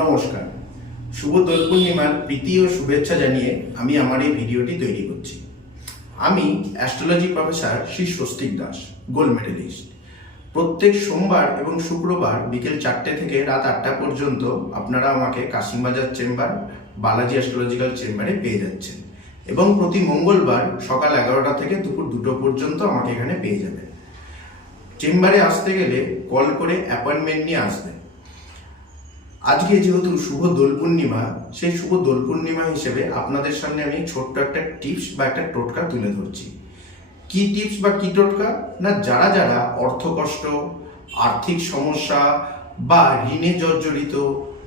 নমস্কার, শুভ দোল পূর্ণিমার প্রীতি ও শুভেচ্ছা জানিয়ে আমি আমার এই ভিডিওটি তৈরি করছি। আমি astrology professor Shri Swastik Das, gold medalist. প্রত্যেক সোমবার এবং শুক্রবার বিকেল 4টে থেকে রাত 8টা পর্যন্ত আপনারা আমাকে কাশিমবাজার চেম্বার বালাজি অ্যাস্ট্রোলজিক্যাল চেম্বারে পেয়ে যাচ্ছেন, এবং প্রতি মঙ্গলবার সকাল 11টা থেকে দুপুর 2টো পর্যন্ত আমাকে এখানে পেয়ে যাবেন। চেম্বারে আসতে গেলে কল করে অ্যাপয়েন্টমেন্ট নিয়ে আসবেন। আজকে যেহেতু শুভ দোল পূর্ণিমা, সেই শুভ দোল পূর্ণিমা হিসেবে আপনাদের সামনে আমি ছোট্ট একটা টিপস বা একটা টোটকা তুলে ধরছি। কি টিপস বা কি টোটকা না, যারা যারা অর্থকষ্ট, আর্থিক সমস্যা বা ঋণে জর্জরিত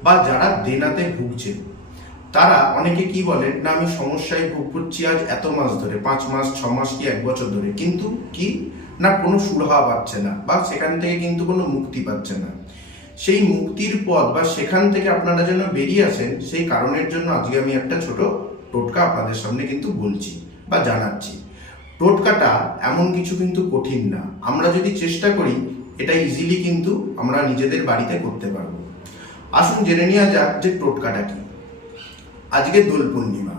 বা যারা দেনাতে ভুগছেন, তারা অনেকে কি বলেন না, আমি সমস্যায় ভোগ করছি আজ এত মাস ধরে, 5 মাস 6 মাস কি 1 বছর ধরে, কিন্তু কি না কোনো সুরাহা পাচ্ছে না বা সেখান থেকে কিন্তু কোনো মুক্তি পাচ্ছে না। সেই মুক্তির পথ বা সেখান থেকে আপনারা যেন বেরিয়ে আসেন, সেই কারণের জন্য আজকে আমি একটা ছোট টোটকা আপনাদের সামনে কিন্তু বলছি বা জানাচ্ছি। টোটকাটা এমন কিছু কিন্তু কঠিন না, আমরা যদি চেষ্টা করি এটা ইজিলি কিন্তু আমরা নিজেদের বাড়িতে করতে পারবো। আসুন জেনে নেওয়া যাক যে টোটকাটা কি। আজকে দোল পূর্ণিমা।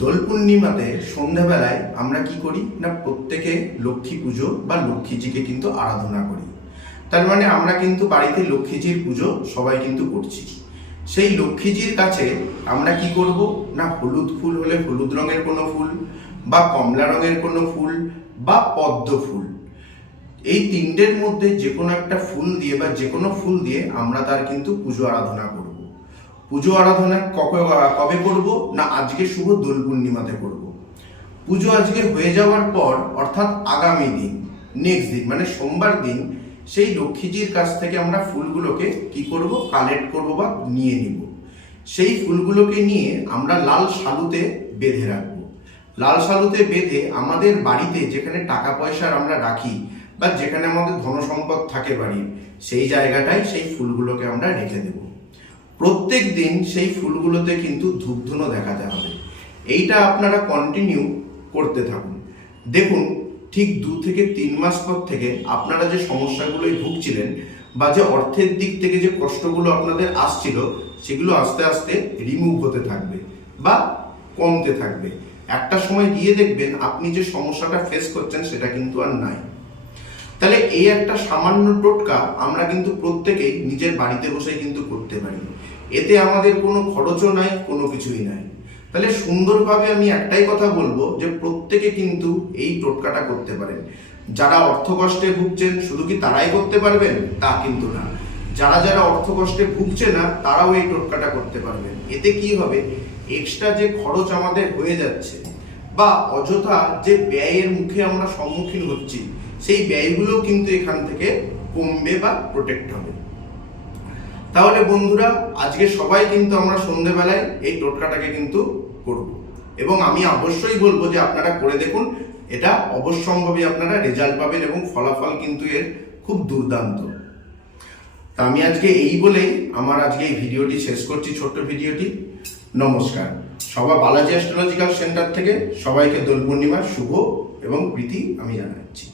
দোল পূর্ণিমাতে সন্ধ্যাবেলায় আমরা কি করি না, প্রত্যেকে লক্ষ্মী পুজো বা লক্ষ্মীজিকে কিন্তু আরাধনা করি। তার মানে আমরা কিন্তু বাড়িতে লক্ষ্মীজির পুজো সবাই কিন্তু করছি। সেই লক্ষ্মীজির কাছে আমরা কি করব না, হলুদ ফুল হলে হলুদ রঙের কোনো ফুল বা কমলা রঙের কোনো ফুল বা পদ্ম ফুল, এই তিনটের মধ্যে যে কোনো একটা ফুল দিয়ে বা যে কোনো ফুল দিয়ে আমরা তার কিন্তু পুজো আরাধনা করব। পুজো আরাধনা কবে করব না, আজকে শুভ দোল পূর্ণিমাতে করব। পুজো আজকে হয়ে যাওয়ার পর অর্থাৎ আগামী দিন, নেক্সট দিন মানে সোমবার দিন, সেই লক্ষ্মীজির কাছ থেকে আমরা ফুলগুলোকে কি করব, কালেক্ট করব বা নিয়ে নিব। সেই ফুলগুলোকে নিয়ে আমরা লাল শালুতে বেঁধে রাখবো। লাল শালুতে বেঁধে আমাদের বাড়িতে যেখানে টাকা পয়সা আমরা রাখি বা যেখানে আমাদের ধনসম্পদ থাকে বাড়ির, সেই জায়গাটায় সেই ফুলগুলোকে আমরা রেখে দেব। প্রত্যেক দিন সেই ফুলগুলোতে কিন্তু ধূপধুনো দেখাতে হবে। এইটা আপনারা কন্টিনিউ করতে থাকুন। দেখুন ঠিক 2 থেকে 3 মাস পর থেকে আপনারা যে সমস্যাগুলোই ভুগছিলেন বা যে অর্থের দিক থেকে যে কষ্টগুলো আপনাদের আসছিল, সেগুলো আস্তে আস্তে রিমুভ হতে থাকবে বা কমতে থাকবে। একটা সময় গিয়ে দেখবেন আপনি যে সমস্যাটা ফেস করছেন সেটা কিন্তু আর নাই। তাহলে এই একটা সামান্য টোটকা আমরা কিন্তু প্রত্যেকেই নিজের বাড়িতে বসে কিন্তু করতে পারি। এতে আমাদের কোনো খরচও নাই, কোনো কিছুই নাই। তাহলে সুন্দরভাবে আমি একটাই কথা বলবো যে প্রত্যেকে কিন্তু এই টোটকাটা করতে পারেন। যারা অর্থ কষ্টে ভুগছেন শুধু কি তারাই করতে পারবেন তা কিন্তু না, যারা যারা অর্থ কষ্টে ভুগছে না তারাও এই টোটকাটা করতে পারবেন। এতে কি হবে, এক্সট্রা যে খরচ আমাদের হয়ে যাচ্ছে বা অযথা যে ব্যয়ের মুখে আমরা সম্মুখীন হচ্ছি, সেই ব্যয়গুলো কিন্তু এখান থেকে কমবে বা প্রোটেক্ট হবে। তাহলে বন্ধুরা, আজকে সবাই কিন্তু আমরা সন্ধ্যেবেলায় এই টোটকাটাকে কিন্তু করব, এবং আমি অবশ্যই বলবো যে আপনারা করে দেখুন। এটা অবশ্যম্ভাবী আপনারা রেজাল্ট পাবেন এবং ফলাফল কিন্তু এর খুব দুর্দান্ত। তা আমি আজকে এই বলেই আমার আজকে এই ভিডিওটি শেষ করছি, ছোট্ট ভিডিওটি। নমস্কার। সবাই বালাজি অ্যাস্ট্রোলজিক্যাল সেন্টার থেকে সবাইকে দোল পূর্ণিমার শুভ এবং প্রীতি আমি জানাচ্ছি।